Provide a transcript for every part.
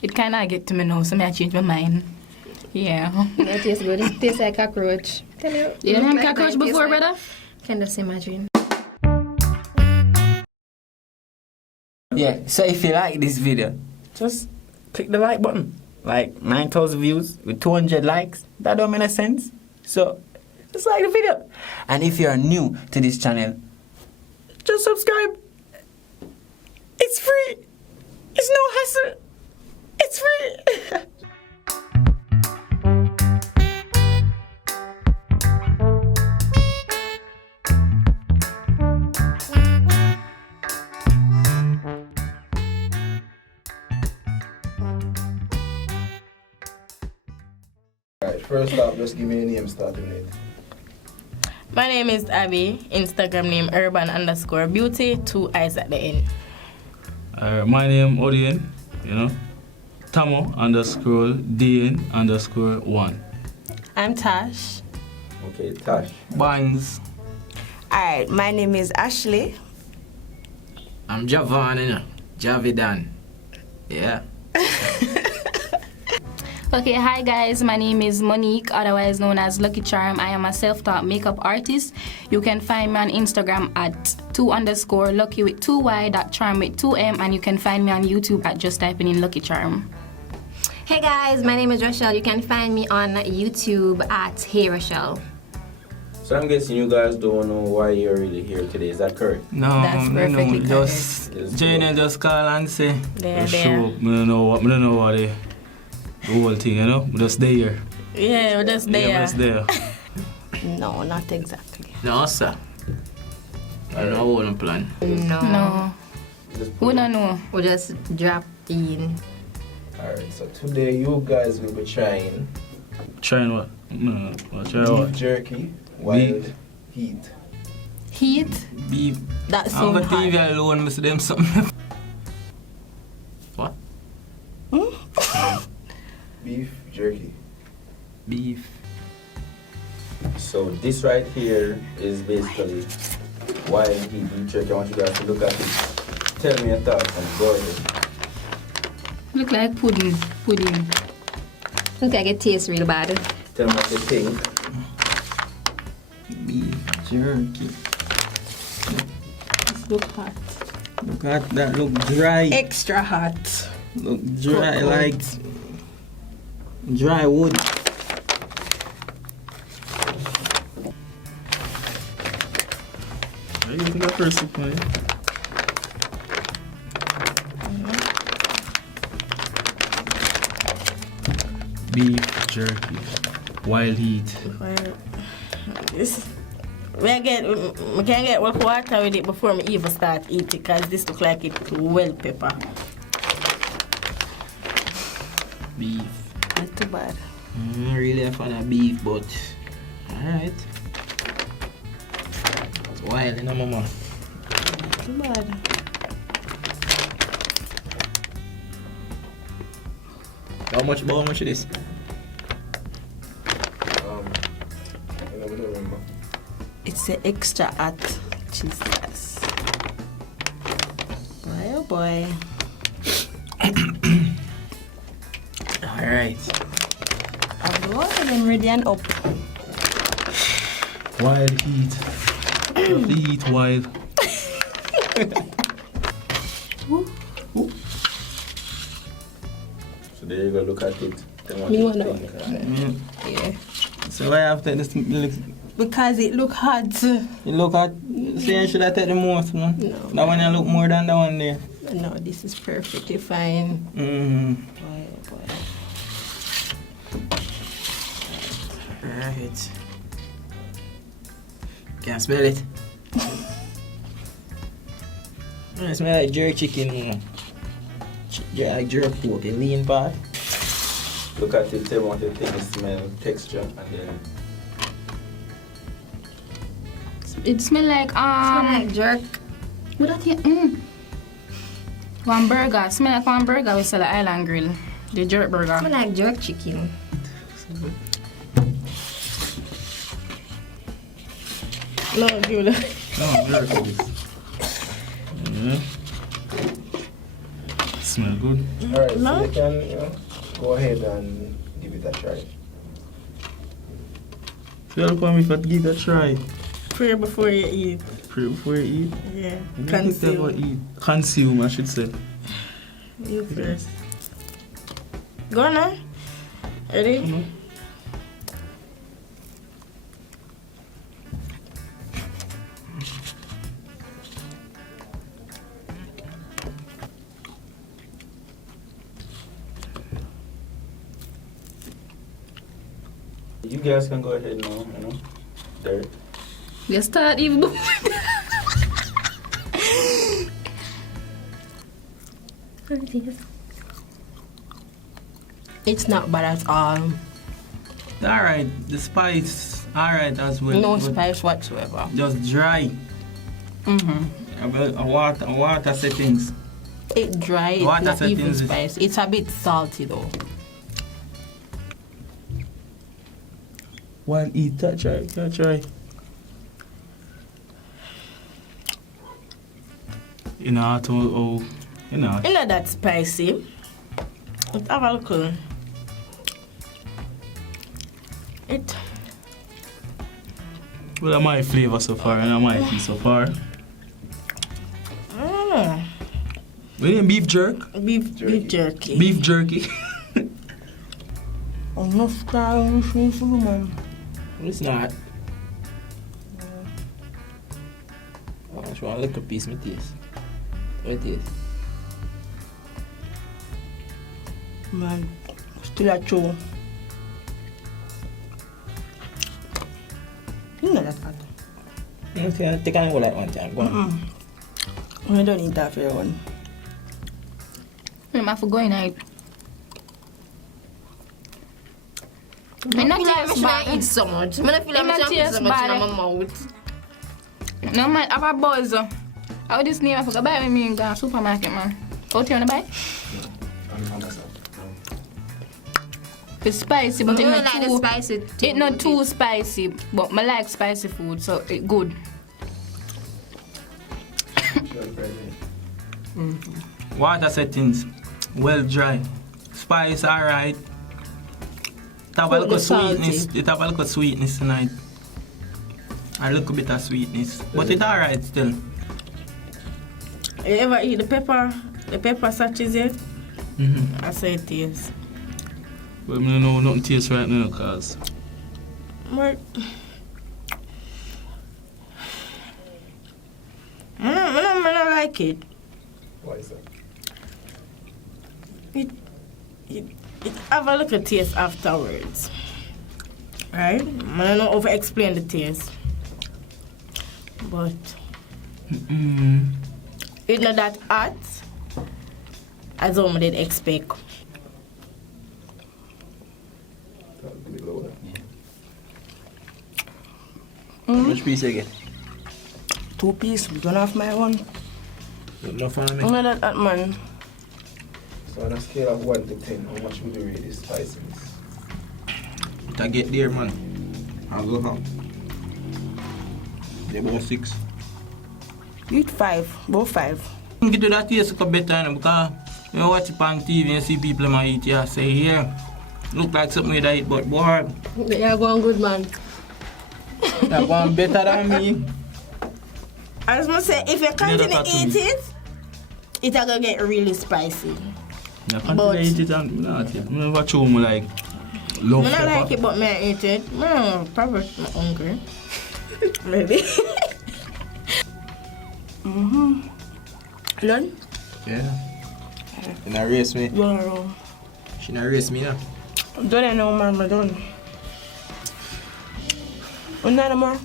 It kind of get to me now, so I change my mind. Yeah. It tastes good. It tastes like cockroach. Tell you. You didn't have cockroach before, brother? Can just imagine. Yeah, so if you like this video, just click the like button. Like 9,000 views with 200 likes, that don't make no sense. So, just like the video. And if you are new to this channel, just subscribe. It's free. It's no hassle. It's free. Alright, first off, just give me a name starting with. My name is Abby. Instagram name urban_beauty. 2 eyes at the end. My name Odin, you know. Tamo_DN_1. I'm Tash. Okay, Tash. Buns. Alright, my name is Ashley. I'm Javan, you know. Javidan. Yeah. Okay, hi guys, my name is Monique, otherwise known as Lucky Charm. I am a self-taught makeup artist. You can find me on Instagram at 2_lucky with 2y.charm with 2m, and you can find me on YouTube at just typing in Lucky Charm. Hey guys, my name is Rochelle. You can find me on YouTube at Hey Rochelle. So I'm guessing you guys don't know why you're really here today, is that correct? No, That's perfectly just Jnel just call and say, There. Show up. I don't know what the whole thing, you know. We just there. Yeah, we're just there. Yeah, we just there. No, not exactly. No, sir. I don't know what I'm plan. No, who don't know? We just drop in. Alright, so today you guys will be trying Trying what? No, try what? beef jerky, wild Beef. heat. Heat? beef. That I'm sounds going to TV hard. alone, Mr. Them something. What? Beef jerky. Beef. So this right here is basically wild heat beef jerky. I want you guys to look at it. Tell me your thoughts and go ahead. Look like pudding. Look like it tastes real bad. Tell me what you think. Beef jerky. Look hot. Look at that, look dry. Extra hot. Look dry Cook like dry wood. Are you using that first soup, man? Beef jerky, wild heat. This, we can get water with it before me even start eating, because this look like it well pepper. Beef. Not too bad. Really a fan of beef, but alright. It's wild, you know, mama. Too bad. How much is this? I don't remember. It's an extra hot. Jesus. Boy, oh boy. Alright. I'm going and ready and up. Wild heat. The heat wild. So there you go, look at it. Tell me what Me you wanna- think, alright? Yeah. So why after this look Because it look hot. you look at say should I take the most, man? No. That one you look more than that one there. No, this is perfectly fine. Boy, oh boy. Alright. Can smell it. It smell like jerk chicken, you know. Like jerk pork, a lean part. Look at it, tell me what you think, the smell, texture, and then It smell like Smell like jerk. what that here? One burger. Smell like one burger we sell at Island Grill. The jerk burger. Smell like jerk chicken. No, give it. No, jerky. smell good. Alright, No? so you can, go ahead and give it a try. Welcome if I give it a try. Pray before you eat. Pray before you eat. Yeah. You never Consume. eat. Consume, I should say. You first. Go on now. Ready? Mhm. You guys can go ahead now, There. You start even. It's not bad at all. Alright, the spice, alright as well. No but spice whatsoever. Just dry. Mm-hmm. A water settings. It's dry, it's Water not even settings is- spice. It's a bit salty though. One eat, that try, that try. You know how to, you know. It's not that spicy. But have a look. It Well, that's my flavor so far, and I might be so far. I don't know. We need beef jerk. Beef jerky. Beef jerky. Enough crowd for man. It's not. I just want a little piece of my taste. What it is? Man, still a chew. You know that hot. Okay, take and go like one time. Go on. I don't eat that for your one. I'm have to go in it. Me not taste bad. eat so much. I feel It not like I taste so much bad. in my mouth. No man, have a buzz. How this name I forgot buy me in the supermarket, man. Out here on the buy? It's spicy, but I it's don't not like the too. spicy. It's not too spicy, but I like spicy food, so it's good. Water settings, well dry. Spice, alright. It have a Put little the salty. sweetness. It have a little sweetness tonight. A little bit of sweetness, but it's alright still. You ever eat the pepper sachets yet? Mm-hmm. I say it is. But I don't know nothing taste right now, cause But I don't like it. Why is that? It have a little taste afterwards. Right? I don't over explain the taste. But it's not that hot as I did expect. A bit lower. Which piece you get? 2 pieces, you don't have my one. No fun of I'm me. not that man. So on a scale of 1 to 10, how much would you rate this spiciness? If I get there, man, I'll go home. They about 6. Eat 5, both 5. Get to that taste better, because you watch it on TV and see people might eat, you say, yeah, look like something you eat, but boy, You're going good, man. that one better than me. I was gonna say, if you continue that to to eat me. it's gonna get really spicy. I can't But- eat it and not it. I never show me like love I don't like pepper. it, but may I eat it? Probably not hungry. Maybe. Learn? Yeah. You not race me. Yeah. She not race me now. Don't know, man, I don't. Not more.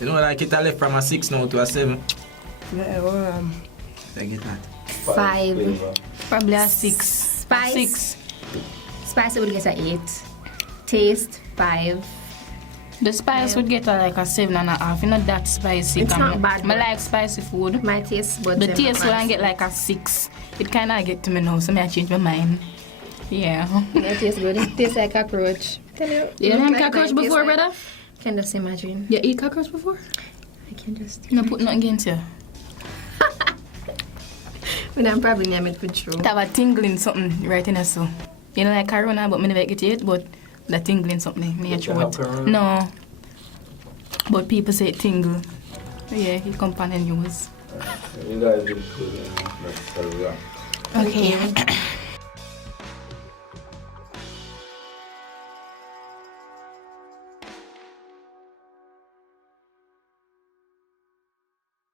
You know, like it I left from a 6 now to a 7. Yeah, well, I get that. 5. Flavor. Probably a 6. Spice. 6. Spicy would get an 8. Taste 5. The spice would get like a 7.5. It's not that spicy. It's not bad, I but- like spicy food. My taste buds. The them taste are will I get like a 6. It kind of get to me now, so I change my mind. Yeah. It tastes good. It tastes like cockroach. Tell you. You didn't Look have like cockroach mine, before, tastes like- brother? Can just imagine. You eat cockroach before? I can just. No, put nothing against you. But I'm probably name it for true. It have a tingling something right in there, so. You know, like corona, but me never get it, but the tingling something. Me a You have throat. corona? No. But people say it tingle. Yeah, it come on the news. You guys did good, that's a wrap. Okay.